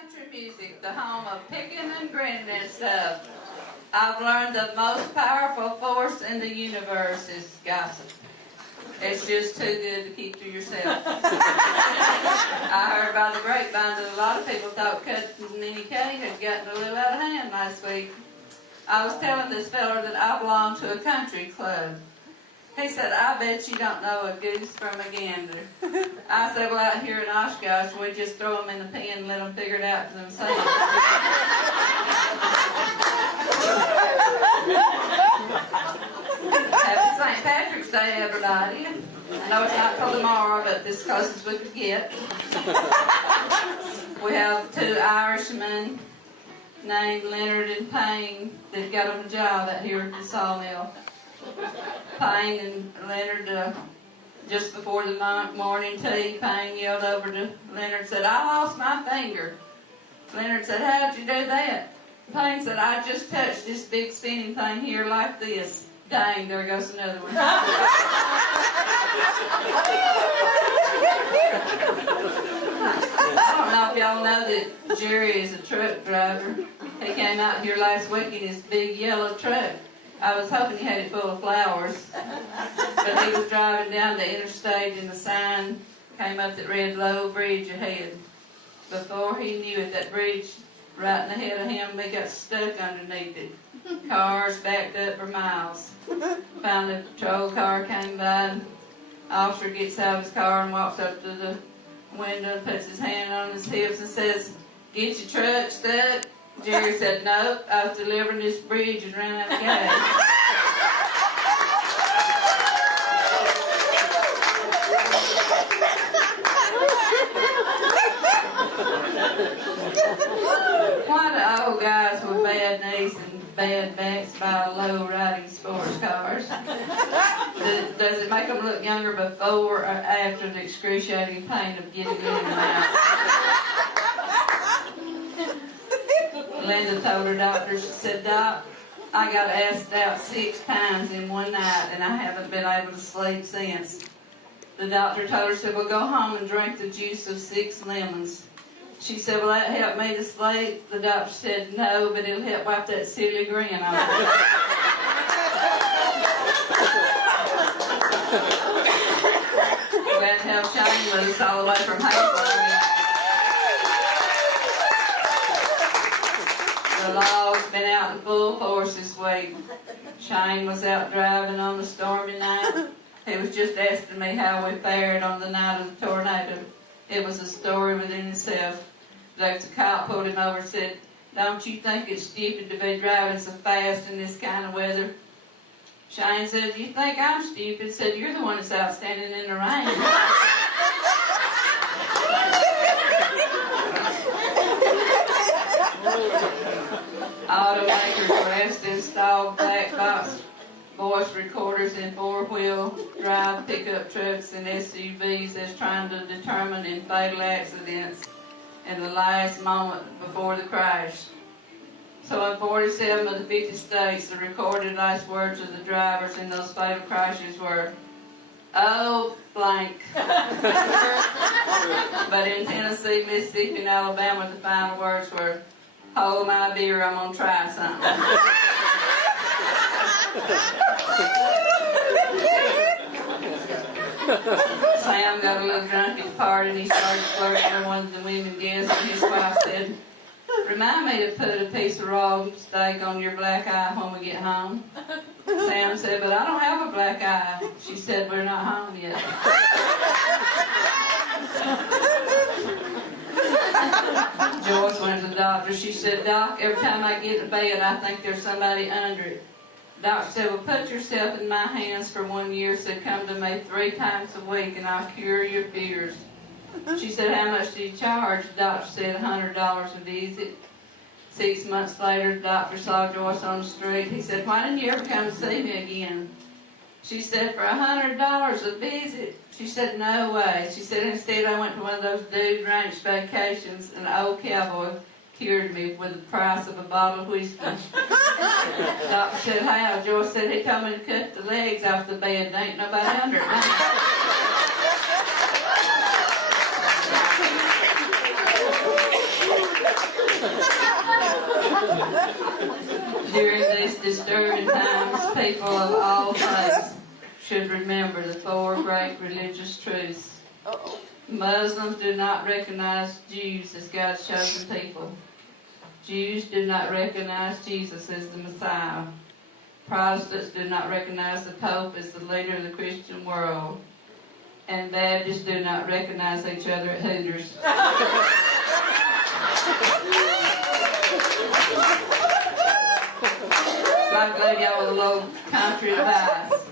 country music, the home of picking and grinning and stuff, I've learned the most powerful force in the universe is gossip. It's just too good to keep to yourself. I heard by the grapevine that a lot of people thought Minnie K had gotten a little out of hand last week. I was telling this fella that I belong to a country club. He said, I bet you don't know a goose from a gander. I said, well, out here in Oshkosh, we just throw them in the pen and let them figure it out for themselves. Happy St. Patrick's Day, everybody. I know it's not till tomorrow, but this is close as we could get. We have two Irishmen named Leonard and Payne that got them a job out here at the sawmill. Payne and Leonard, just before the morning tea, Payne yelled over to Leonard and said, I lost my finger. Leonard said, how'd you do that? Payne said, I just touched this big spinning thing here like this. Dang, there goes another one. I don't know if y'all know that Jerry is a truck driver. He came out here last week in his big yellow truck. I was hoping he had it full of flowers. But he was driving down the interstate and the sign came up that read Low Bridge ahead. Before he knew it, that bridge right in the head of him, they got stuck underneath it. Cars backed up for miles. Finally, a patrol car came by, and the officer gets out of his car and walks up to the window and puts his hand on his hips and says, get your truck stuck? Jerry said, nope, I was delivering this bridge and ran out of gas. Why do old guys with bad knees and bad backs buy low-riding sports cars? Does it make them look younger before or after the excruciating pain of getting in and out? Linda told her doctor, she said, Doc, I got asked out 6 times in one night and I haven't been able to sleep since. The doctor told her, said, well, go home and drink the juice of 6 lemons. She said, will that help me to sleep? The doctor said, no, but it'll help wipe that silly grin off. We had to have Shane with us all the way from Hazel. The law's been out in full force this week. Shane was out driving on the stormy night. He was just asking me how we fared on the night of the tornado. It was a story within itself. The cop pulled him over and said, don't you think it's stupid to be driving so fast in this kind of weather? Shane said, you think I'm stupid? Said, you're the one that's out standing in the rain. Automakers were asked to install black box voice recorders in 4-wheel drive pickup trucks and SUVs as trying to determine in fatal accidents in the last moment before the crash. So in 47 of the 50 states, the recorded last words of the drivers in those fatal crashes were, oh, blank. But in Tennessee, Mississippi, and Alabama, the final words were, hold my beer, I'm going to try something. Sam got a little drunk at the party and he started flirting with one of the women guests, and his wife said, remind me to put a piece of raw steak on your black eye when we get home. Sam said, but I don't have a black eye. She said, we're not home yet. Joyce went to the doctor. She said, Doc, every time I get to bed, I think there's somebody under it. The doctor said, well, put yourself in my hands for 1 year. Said, come to me 3 times a week and I'll cure your fears. She said, how much do you charge? The doctor said, $100 a visit. 6 months later, the doctor saw Joyce on the street. He said, why didn't you ever come to see me again? She said, for $100 a visit. She said, no way. She said, instead I went to one of those dude ranch vacations and an old cowboy cured me with the price of a bottle of whiskey. The doctor said, how? Joyce said, he told me to cut the legs off the bed. There ain't nobody under it. people of all faiths should remember the four great religious truths. Muslims do not recognize Jews as God's chosen people. Jews do not recognize Jesus as the Messiah. Protestants do not recognize the Pope as the leader of the Christian world. And Baptists do not recognize each other at Hooters. So I gave y'all a little country advice.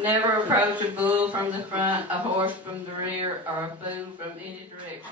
Never approach a bull from the front, a horse from the rear, or a fool from any direction.